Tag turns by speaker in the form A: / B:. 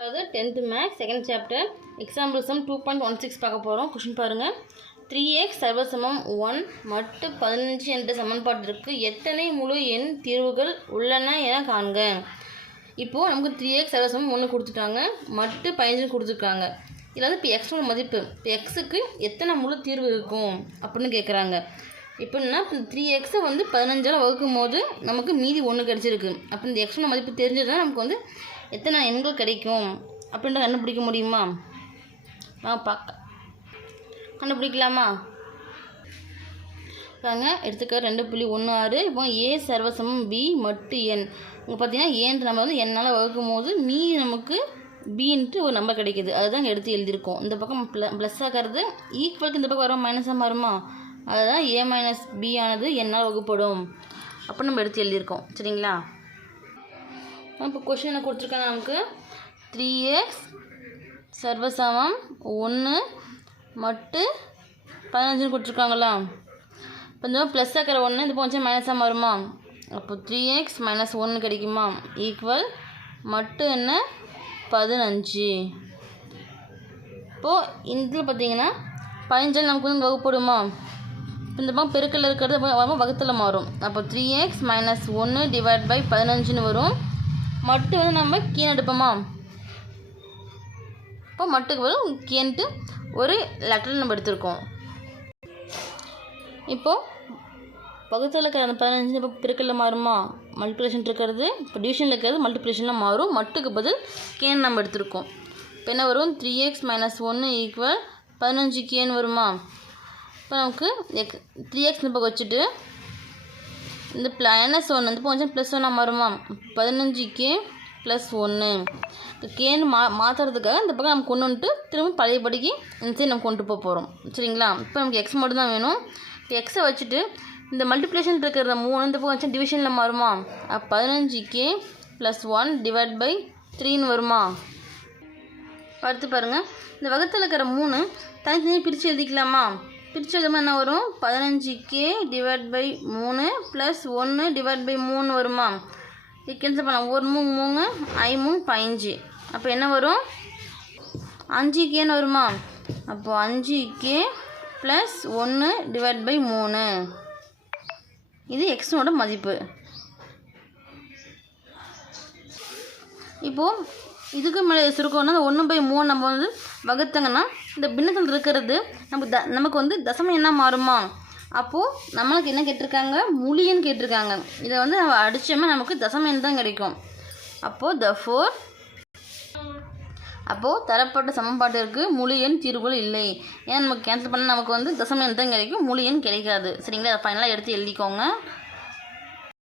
A: அதாவது tenth maths second chapter example sum two point one six பார்க்க போகிறோம் question பாருங்கள் த்ரீ எக்ஸ் சர்வசமம் ஒன் மட்டு பதினஞ்சு என்ற சமன்பாட்டிற்கு எத்தனை முழு எண் தீர்வுகள் உள்ளன என காண்க. இப்போது நமக்கு த்ரீ எக்ஸ் சர்வசமம் ஒன்று கொடுத்துட்டாங்க. மட்டு பதினஞ்சு கொடுத்துருக்காங்க. இதில் வந்து இப்போ எக்ஸோட மதிப்பு. இப்போ எக்ஸுக்கு எத்தனை முழு தீர்வு இருக்கும் அப்படின்னு கேட்குறாங்க எப்படின்னா இப்போ த்ரீ எக்ஸை வந்து பதினஞ்சால் வகுக்கும் போது நமக்கு மீதி ஒன்று கிடச்சிருக்கு. அப்போ இந்த எக்ஸோட மதிப்பு தெரிஞ்சதுன்னா நமக்கு வந்து எத்தனை எண்கள் கிடைக்கும்? அப்படின்ட்டு கண்டுபிடிக்க முடியுமா? நான் பார்க்க. கண்டுபிடிக்கலாமா? பாருங்க எடுத்துக்க. ரெண்டு புள்ளி ஒன்று ஆறு. இப்போ ஏ சர்வசமம் பி மட்டு என் இங்கே பார்த்தீங்கன்னா ஏன்ற நம்ம வந்து என்னால் வகுக்கும் போது மீ நமக்கு பின்ட்டு ஒரு நம்பர் கிடைக்கிது. அதுதான் எடுத்து எழுதியிருக்கோம். இந்த பக்கம் ப்ள ப்ளஸ் ஆகிறது ஈக்குவலுக்கு இந்த பக்கம் வரும் மைனஸாக மாறுமா? அதுதான் ஏ மைனஸ் பி ஆனது என்னால் வகுப்படும். அப்போ நம்ம எடுத்து எழுதியிருக்கோம். சரிங்களா? இப்போ கொஷின் என்ன கொடுத்துருக்காங்க நமக்கு. த்ரீ எக்ஸ் சர்வசமம் ஒன்று மட்டு பதினஞ்சுன்னு கொடுத்துருக்காங்களா? இப்போ இந்த ப்ளஸ் ஆக்கிற ஒன்று இது போச்சு மைனஸாக மாறுமா? அப்போ த்ரீ எக்ஸ் மைனஸ் ஒன்று கிடைக்குமா? ஈக்குவல் மட்டு என்ன? பதினஞ்சு. இப்போது இதில் பார்த்தீங்கன்னா பதினஞ்சில் நமக்கு வந்து வகுப்படுமா? இப்போ இந்த பக்கம் பெருக்கில் இருக்கிறது வரும் வகுத்தில் மாறும். அப்போ த்ரீ எக்ஸ் மைனஸ் ஒன்று டிவைட் பை பதினஞ்சுன்னு வரும். மட்டு வந்து நம்ம கீழே எடுப்போமா? இப்போ மட்டுக்கு வரும் கீன்ட்டு ஒரு லெட்டர் நம்ம எடுத்திருக்கோம். இப்போது பகுத்தில் இருக்கிற அந்த பதினஞ்சு இப்போ பெருக்கல்ல மாறுமா? மல்டிப்ளேஷன் இருக்கிறது இப்போ டிவிஷனில் இருக்கிறது மல்டிப்ளேஷனில் மாறும். மட்டுக்கு பதில் கேன் நம்ம எடுத்திருக்கோம். இப்போ என்ன வரும்? த்ரீ எக்ஸ் மைனஸ் ஒன்று ஈக்குவல் பதினஞ்சு கேன் வருமா? இப்போ நமக்கு எக் த்ரீ எக்ஸ் இப்போ வச்சுட்டு இந்த மைனஸ் ஒன்று வந்து போச்சு ப்ளஸ் ஒன்றா மாறுமா பதினஞ்சு கே ப்ளஸ் ஒன்று இப்போ கேன்னு மா மாற்றுறதுக்காக இந்த பக்கம் நம்ம கொண்டு வந்துட்டு திரும்ப பழையபடிக்கு இந்த சைடு நம்ம கொண்டு போக போகிறோம் சரிங்களா? இப்போ நமக்கு எக்ஸ் மட்டும் தான் வேணும். இப்போ எக்ஸை வச்சுட்டு இந்த மல்டிப்ளேஷன் இருக்கிற மூணு இந்த பக்கம் வச்சா டிவிஷனில் மாறுமா பதினஞ்சு k plus one divide by த்ரீன்னு வருமா? அடுத்து பாருங்கள் இந்த வகுத்தில் இருக்கிற மூணு தனித்தனியாக பிரித்து எழுதிக்கலாமா? பிரித்து என்ன வரும்? பதினஞ்சு கே டிவைட் பை மூணு ப்ளஸ் ஒன்று டிவைட் பை மூணு வருமா? இது கேன்சல் பண்ணலாம். ஒரு மூணு மூணு ஐ மூணு பதினஞ்சு. அப்போ என்ன வரும்? அஞ்சு கேன்னு வருமா? அப்போது அஞ்சு கே ப்ளஸ் ஒன்று டிவைட் பை மூணு. இது எக்ஸனோட மதிப்பு. இப்போது இதுக்கு மேலே சுருக்கம்னா அந்த ஒன்று பை மூணு நம்ம வந்து வகுத்தங்கன்னா இந்த பின்னத்தில் இருக்கிறது நமக்கு த நமக்கு வந்து தசமம் என்ன மாறுமா? அப்போது நம்மளுக்கு என்ன கேட்டிருக்காங்க? முழியன்னு கேட்டிருக்காங்க. இதை வந்து நம்ம அடித்தோம்னா நமக்கு தசமம் தான் கிடைக்கும். அப்போது த ஃபோர் அப்போது தரப்பட்ட சமன்பாட்டிற்கு முழு எண் தீர்வுகள் இல்லை. ஏன்னா நமக்கு கேன்சல் பண்ணால் நமக்கு வந்து தசம எண் தான் கிடைக்கும். முழு எண் கிடைக்காது. சரிங்களா? ஃபைனலாக எடுத்து எழுதிக்கோங்க.